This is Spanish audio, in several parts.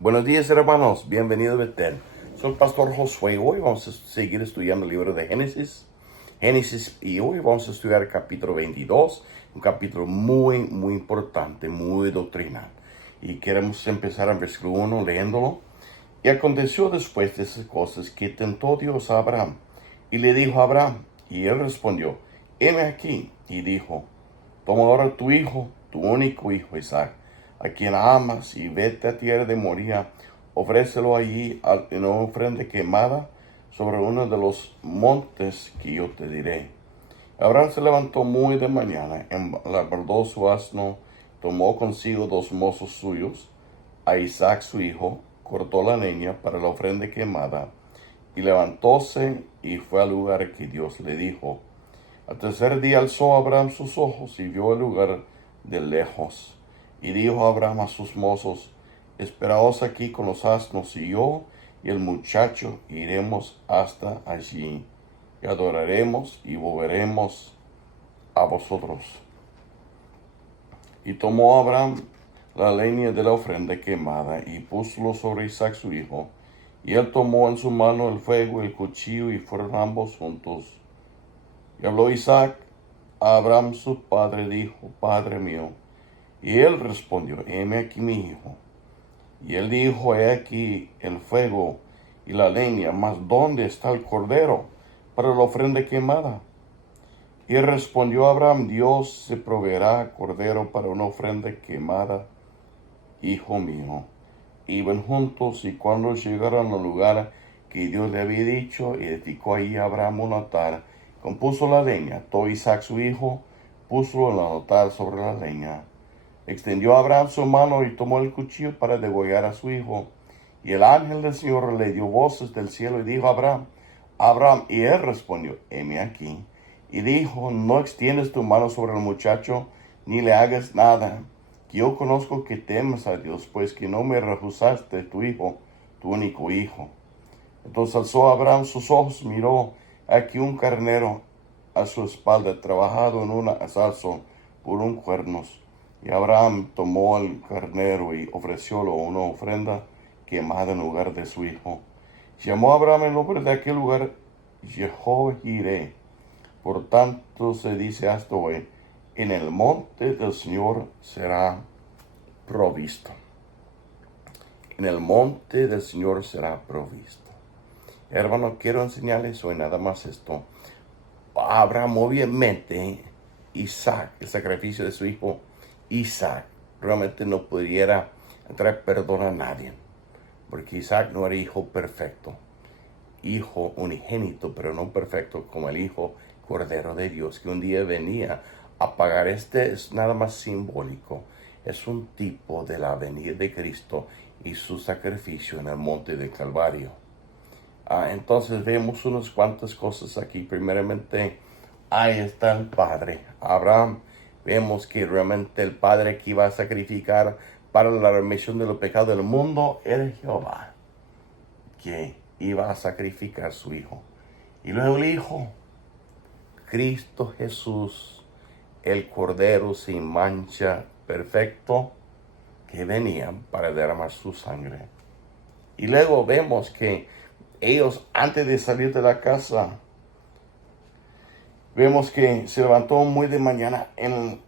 Buenos días, hermanos, bienvenidos a Betel. Soy el pastor Josué. Hoy vamos a seguir estudiando el libro de Génesis, y hoy vamos a estudiar el capítulo 22, un capítulo muy importante, muy doctrinal. Y queremos empezar en versículo 1 leyéndolo. Y aconteció después de esas cosas que tentó Dios a Abraham, y le dijo a Abraham, y él respondió, heme aquí, y dijo, toma ahora tu hijo, tu único hijo Isaac, a quien amas, y vete a tierra de Moría, ofrécelo allí en una ofrenda quemada sobre uno de los montes que yo te diré. Abraham se levantó muy de mañana, embaldó su asno, tomó consigo 2 mozos suyos, a Isaac su hijo, cortó la leña para la ofrenda quemada, y levantóse y fue al lugar que Dios le dijo. Al tercer día alzó Abraham sus ojos y vio el lugar de lejos. Y dijo Abraham a sus mozos, esperaos aquí con los asnos, y yo y el muchacho iremos hasta allí, y adoraremos y volveremos a vosotros. Y tomó Abraham la leña de la ofrenda quemada, y púsolo sobre Isaac su hijo. Y él tomó en su mano el fuego y el cuchillo, y fueron ambos juntos. Y habló Isaac a Abraham su padre, dijo, Padre mío. Y él respondió, heme aquí mi hijo. Y él dijo, he aquí el fuego y la leña, mas ¿dónde está el cordero para la ofrenda quemada? Y respondió Abraham, Dios se proveerá cordero para una ofrenda quemada, hijo mío. Iban juntos, y cuando llegaron al lugar que Dios le había dicho, edificó ahí Abraham un altar, compuso la leña, ató Isaac su hijo, púsolo en el altar sobre la leña. Extendió Abraham su mano y tomó el cuchillo para degollar a su hijo. Y el ángel del Señor le dio voces del cielo y dijo a Abraham, Abraham, y él respondió, heme aquí. Y dijo, no extiendes tu mano sobre el muchacho, ni le hagas nada, que yo conozco que temes a Dios, pues que no me rehusaste tu hijo, tu único hijo. Entonces alzó Abraham sus ojos, miró aquí un carnero a su espalda, trabajado en un asarzo por un cuernos. Y Abraham tomó el carnero y ofreciólo una ofrenda quemada en lugar de su hijo. Llamó a Abraham el nombre de aquel lugar Jehová-Jireh. Por tanto se dice hasta hoy, en el monte del Señor será provisto. En el monte del Señor será provisto. Hermano, quiero enseñarles hoy nada más esto. Abraham, obviamente, Isaac, el sacrificio de su hijo Isaac, realmente no pudiera traer perdón a nadie, porque Isaac no era hijo perfecto, hijo unigénito, pero no perfecto como el hijo cordero de Dios, que un día venía a pagar. Este es nada más simbólico, es un tipo de la venida de Cristo y su sacrificio en el monte del Calvario. Entonces vemos unas cuantas cosas aquí. Primeramente, ahí está el Padre, Abraham. Vemos que realmente el Padre que iba a sacrificar para la remisión de los pecados del mundo era Jehová, que iba a sacrificar a su Hijo. Y luego el Hijo, Cristo Jesús, el Cordero sin mancha, perfecto, que venía para derramar su sangre. Y luego vemos que ellos, antes de salir de la casa, vemos que se levantó muy de mañana, en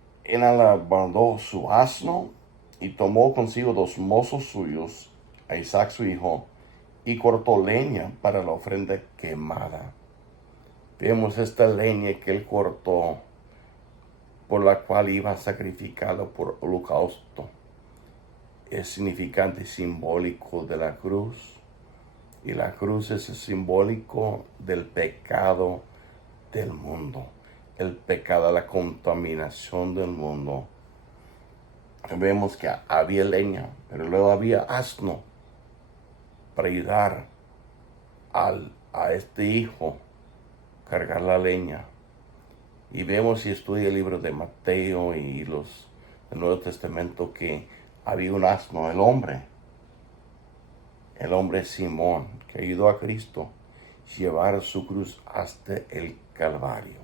abandonó su asno y tomó consigo 2 mozos suyos, a Isaac su hijo, y cortó leña para la ofrenda quemada. Vemos esta leña que él cortó, por la cual iba a sacrificarlo por holocausto. Es significante, simbólico de la cruz. Y la cruz es el simbólico del pecado del mundo, el pecado, la contaminación del mundo. Vemos que había leña, pero luego había asno para ayudar a este hijo a cargar la leña. Y vemos, si estudia el libro de Mateo y el Nuevo Testamento, que había un asno, el hombre Simón, que ayudó a Cristo a llevar su cruz hasta el Calvario.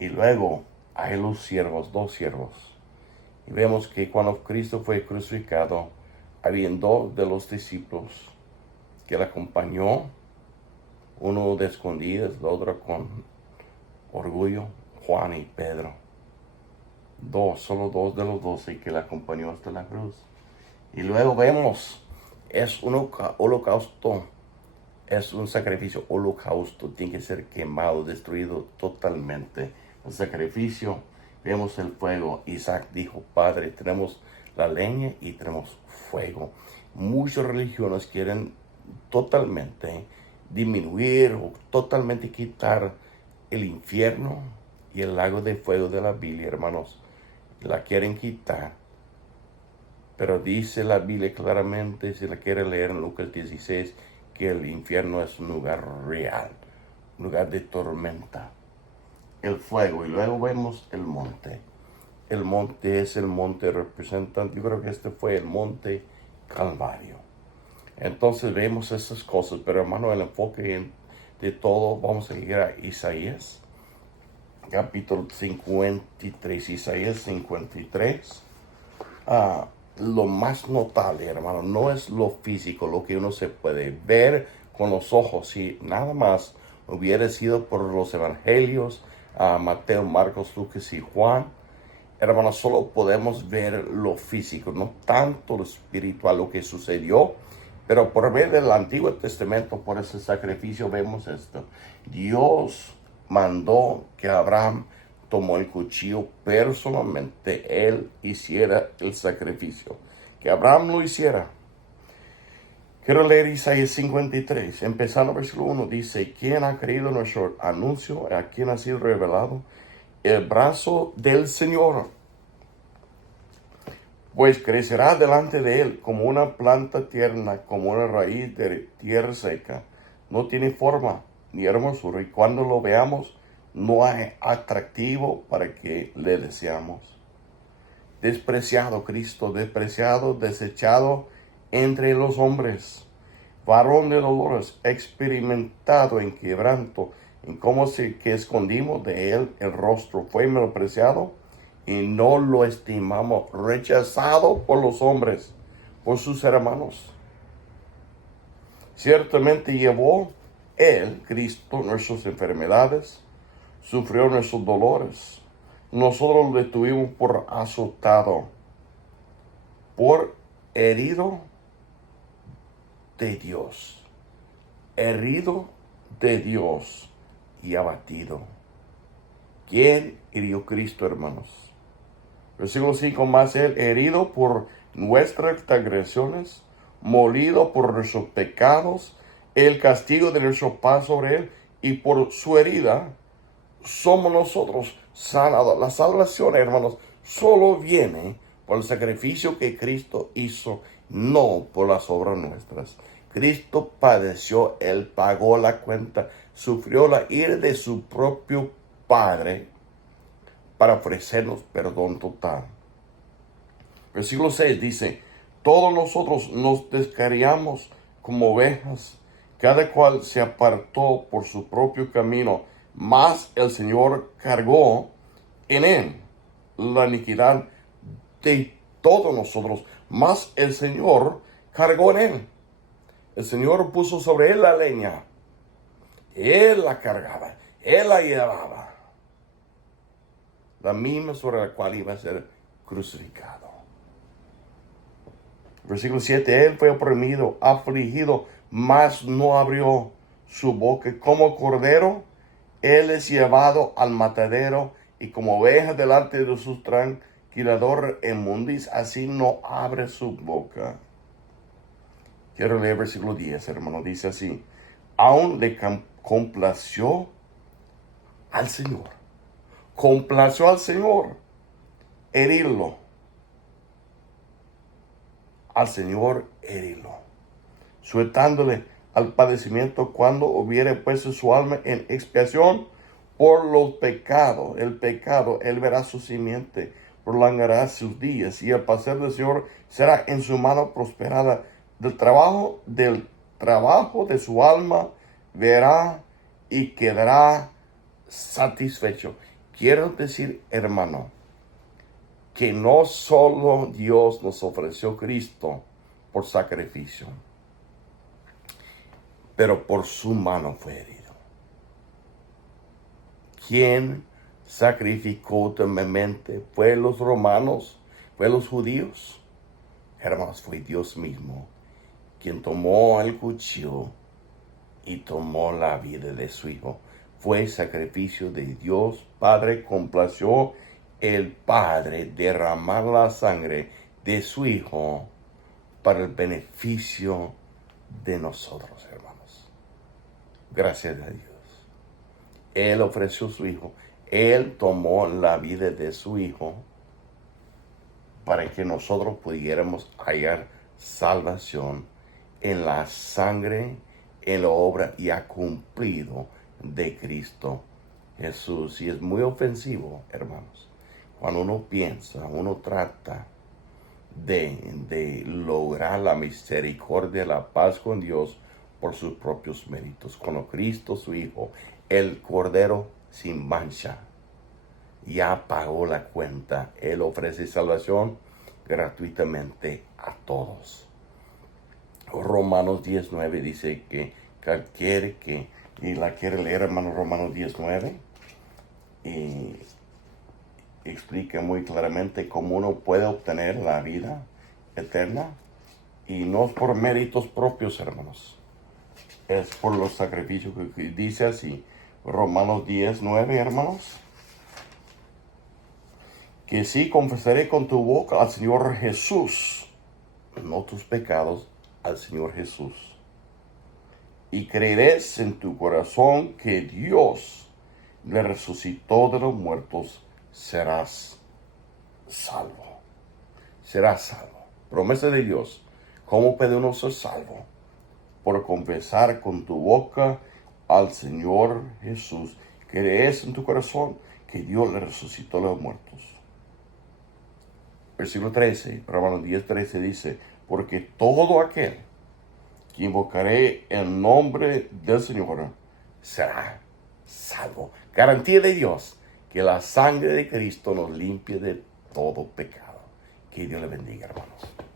Y luego hay los siervos, 2 siervos. Y vemos que cuando Cristo fue crucificado, habían dos de los discípulos que le acompañó, uno de escondidas, el otro con orgullo, Juan y Pedro. Solo dos de los 12 que le acompañó hasta la cruz. Y luego vemos, es un holocausto, es un sacrificio holocausto, tiene que ser quemado, destruido totalmente. El sacrificio, vemos el fuego. Isaac dijo, Padre, tenemos la leña y tenemos fuego. Muchas religiones quieren totalmente disminuir o totalmente quitar el infierno y el lago de fuego de la Biblia, hermanos. La quieren quitar. Pero dice la Biblia claramente, si la quiere leer en Lucas 16, que el infierno es un lugar real, un lugar de tormenta. El fuego, y luego vemos el monte. El monte es el monte representante, yo creo que este fue el monte Calvario. Entonces vemos esas cosas, pero hermano, el enfoque de todo, vamos a llegar a Isaías, capítulo 53, Isaías 53. Lo más notable, hermano, no es lo físico, lo que uno se puede ver con los ojos. Si nada más hubiera sido por los evangelios, Mateo, Marcos, Lucas y Juan, hermano, solo podemos ver lo físico, no tanto lo espiritual, lo que sucedió. Pero por ver del Antiguo Testamento, por ese sacrificio, vemos esto. Dios mandó que Abraham tomó el cuchillo personalmente, él hiciera el sacrificio, que Abraham lo hiciera. Quiero leer Isaías 53, empezando versículo 1, dice, ¿quién ha creído nuestro anuncio? ¿A quién ha sido revelado el brazo del Señor? Pues crecerá delante de él como una planta tierna, como una raíz de tierra seca. No tiene forma ni hermosura, y cuando lo veamos, no hay atractivo para que le deseamos. Despreciado Cristo, despreciado, desechado entre los hombres. Varón de dolores, experimentado en quebranto, en cómo que escondimos de él el rostro. Fue menospreciado y no lo estimamos, rechazado por los hombres, por sus hermanos. Ciertamente llevó él, Cristo, nuestras enfermedades, sufrió nuestros dolores. Nosotros le tuvimos por azotado, por herido de Dios, herido de Dios y abatido. ¿Quién hirió Cristo, hermanos? Versículo 5, más él herido por nuestras transgresiones, molido por nuestros pecados, el castigo de nuestro paz sobre él, y por su herida somos nosotros sanados. La salvación, hermanos, solo viene por el sacrificio que Cristo hizo, no por las obras nuestras. Cristo padeció, él pagó la cuenta, sufrió la ira de su propio Padre para ofrecernos perdón total. Versículo 6 dice, todos nosotros nos descarriamos como ovejas, cada cual se apartó por su propio camino, mas el Señor cargó en él la iniquidad de todos nosotros, mas el Señor cargó en él. El Señor puso sobre él la leña, él la cargaba, él la llevaba, la misma sobre la cual iba a ser crucificado. Versículo 7, él fue oprimido, afligido, mas no abrió su boca. Como cordero, él es llevado al matadero, y como oveja delante de su tranquilador en mundis, así no abre su boca. Quiero leer versículo 10, hermano, dice así, aún le complació al Señor herirlo. Al Señor herirlo, sujetándole al padecimiento cuando hubiere puesto su alma en expiación por los pecados. El pecado, él verá su simiente, prolongará sus días, y el placer del Señor será en su mano prosperada. Del trabajo de su alma verá y quedará satisfecho. Quiero decir, hermano, que no solo Dios nos ofreció Cristo por sacrificio, pero por su mano fue herido. ¿Quién sacrificó últimamente? ¿Fue los romanos? ¿Fue los judíos? Hermanos, fue Dios mismo quien tomó el cuchillo y tomó la vida de su Hijo. Fue sacrificio de Dios Padre. Complació el Padre derramar la sangre de su Hijo para el beneficio de nosotros, hermanos. Gracias a Dios. Él ofreció su Hijo. Él tomó la vida de su Hijo para que nosotros pudiéramos hallar salvación en la sangre, en la obra ya cumplido de Cristo Jesús. Y es muy ofensivo, hermanos, cuando uno piensa, uno trata de lograr la misericordia, la paz con Dios por sus propios méritos. Cuando Cristo, su Hijo, el Cordero sin mancha, ya pagó la cuenta. Él ofrece salvación gratuitamente a todos. Romanos 10:9 dice que cualquiera que, y la quiere leer, hermano, Romanos 10:9, y explica muy claramente cómo uno puede obtener la vida eterna, y no es por méritos propios, hermanos, es por los sacrificios que dice así, Romanos 10:9, hermanos, que si confesaré con tu boca al Señor Jesús, no tus pecados, al Señor Jesús, y creerás en tu corazón que Dios le resucitó de los muertos, serás salvo. Serás salvo. Promesa de Dios. ¿Cómo puede uno ser salvo? Por confesar con tu boca al Señor Jesús. Crees en tu corazón que Dios le resucitó de los muertos. Versículo 13, Romanos 10:13 dice, porque todo aquel que invocaré el nombre del Señor será salvo. Garantía de Dios que la sangre de Cristo nos limpie de todo pecado. Que Dios le bendiga, hermanos.